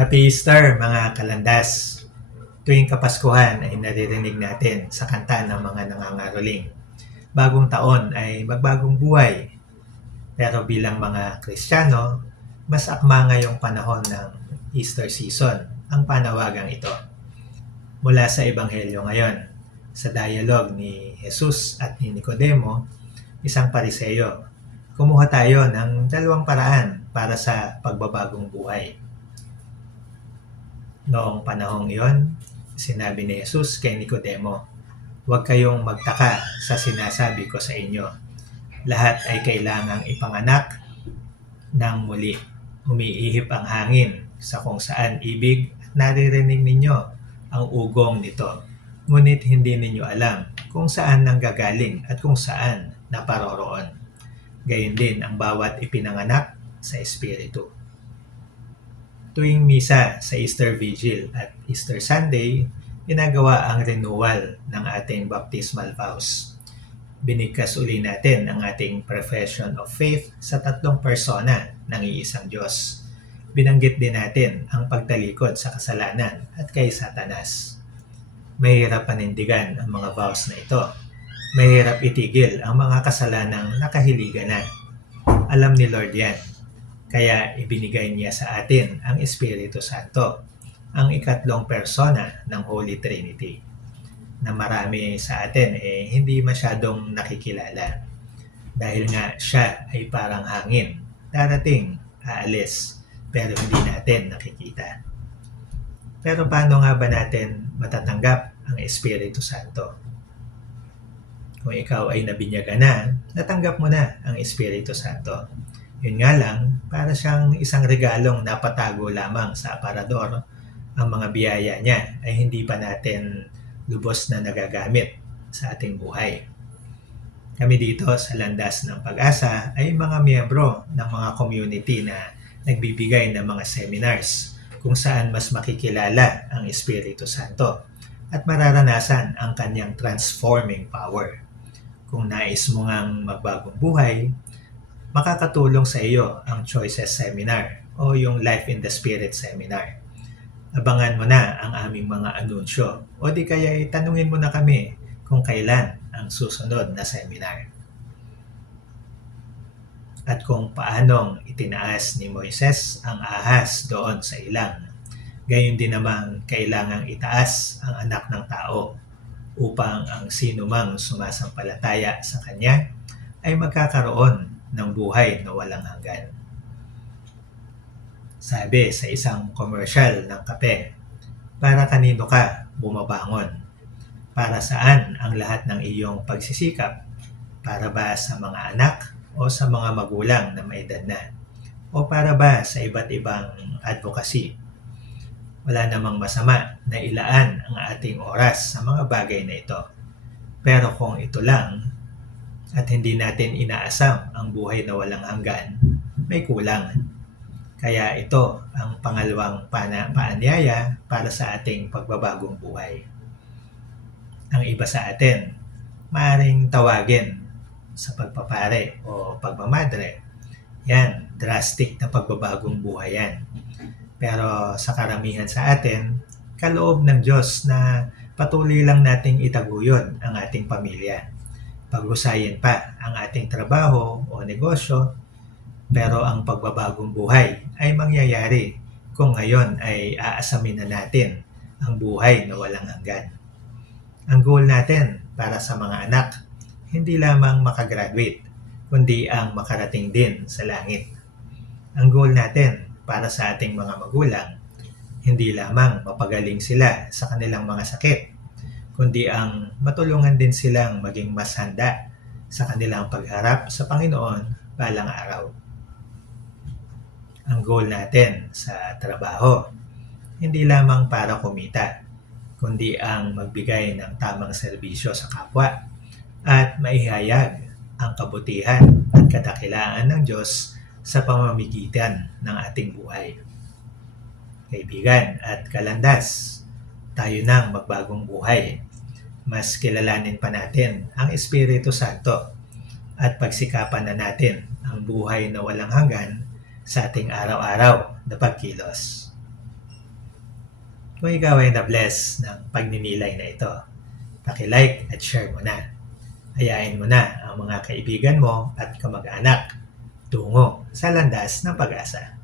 Happy Easter mga kalandas! Tuwing Kapaskuhan ay naririnig natin sa kanta ng mga nangangaroling. Bagong taon ay magbagong buhay. Pero bilang mga Kristiyano, mas akma ngayong panahon ng Easter season ang panawagang ito. Mula sa Ebanghelyo ngayon, sa dialogue ni Jesus at ni Nicodemo, isang pariseyo, kumuha tayo ng dalawang paraan para sa pagbabagong buhay. Noong panahong iyon, sinabi ni Jesus kay Nicodemo, Huwag kayong magtaka sa sinasabi ko sa inyo. Lahat ay kailangang ipanganak ng muli. Umiihip ang hangin sa kung saan ibig at naririnig ninyo ang ugong nito. Ngunit hindi ninyo alam kung saan nanggagaling at kung saan naparoroon. Gayon din ang bawat ipinanganak sa Espiritu tuwing misa sa Easter Vigil at Easter Sunday, ginagawa ang renewal ng ating baptismal vows. Binigkas uli natin ang ating profession of faith sa tatlong persona ng iisang Diyos. Binanggit din natin ang pagtalikod sa kasalanan at kay Satanas. Mahirap panindigan ang mga vows na ito. Mahirap itigil ang mga kasalanang nakahiligan na. Alam ni Lord yan kaya ibinigay niya sa atin ang Espiritu Santo, ang ikatlong persona ng Holy Trinity, na marami sa atin eh hindi masyadong nakikilala. Dahil nga siya ay parang hangin, darating, aalis, pero hindi natin nakikita. Pero paano nga ba natin matatanggap ang Espiritu Santo? Kung ikaw ay nabinyaga na, natanggap mo na ang Espiritu Santo yun nga lang, para siyang isang regalong napatago lamang sa aparador, ang mga biyaya niya ay hindi pa natin lubos na nagagamit sa ating buhay. Kami dito sa Landas ng Pag-asa ay mga miyembro ng mga community na nagbibigay ng mga seminars kung saan mas makikilala ang Espiritu Santo at mararanasan ang kanyang transforming power. Kung nais mo ngang magbagong buhay, makakatulong sa iyo ang Choices Seminar o yung Life in the Spirit Seminar. Abangan mo na ang aming mga anunsyo o di kaya itanungin mo na kami kung kailan ang susunod na seminar. At kung paanong itinaas ni Moises ang ahas doon sa ilang. Gayon din namang kailangang itaas ang anak ng tao upang ang sino mang sumasampalataya sa kanya ay magkakaroon ng buhay na walang hanggan. Sabi sa isang commercial ng kape, para kanino ka bumabangon? Para saan ang lahat ng iyong pagsisikap? Para ba sa mga anak o sa mga magulang na may edad na? O para ba sa iba't ibang advocacy? Wala namang masama na ilaan ang ating oras sa mga bagay na ito. Pero kung ito lang at hindi natin inaasam ang buhay na walang hanggan, may kulang. Kaya ito ang pangalawang pana, paanyaya para sa ating pagbabagong buhay. Ang iba sa atin, maaaring tawagin sa pagpapare o pagmamadre. Yan, drastic na pagbabagong buhay yan. Pero sa karamihan sa atin, kaloob ng Diyos na patuloy lang nating itaguyod ang ating pamilya paghusayin pa ang ating trabaho o negosyo, pero ang pagbabagong buhay ay mangyayari kung ngayon ay aasamin na natin ang buhay na walang hanggan. Ang goal natin para sa mga anak, hindi lamang makagraduate, kundi ang makarating din sa langit. Ang goal natin para sa ating mga magulang, hindi lamang mapagaling sila sa kanilang mga sakit, kundi ang matulungan din silang maging mas handa sa kanilang pagharap sa Panginoon balang araw. Ang goal natin sa trabaho, hindi lamang para kumita, kundi ang magbigay ng tamang serbisyo sa kapwa at maihayag ang kabutihan at kadakilaan ng Diyos sa pamamagitan ng ating buhay. Kaibigan at kalandas, tayo nang magbagong buhay mas kilalanin pa natin ang Espiritu Santo at pagsikapan na natin ang buhay na walang hanggan sa ating araw-araw na pagkilos. Kung ikaw ay na-bless ng pagninilay na ito, paki-like at share mo na. Ayain mo na ang mga kaibigan mo at kamag-anak tungo sa landas ng pag-asa.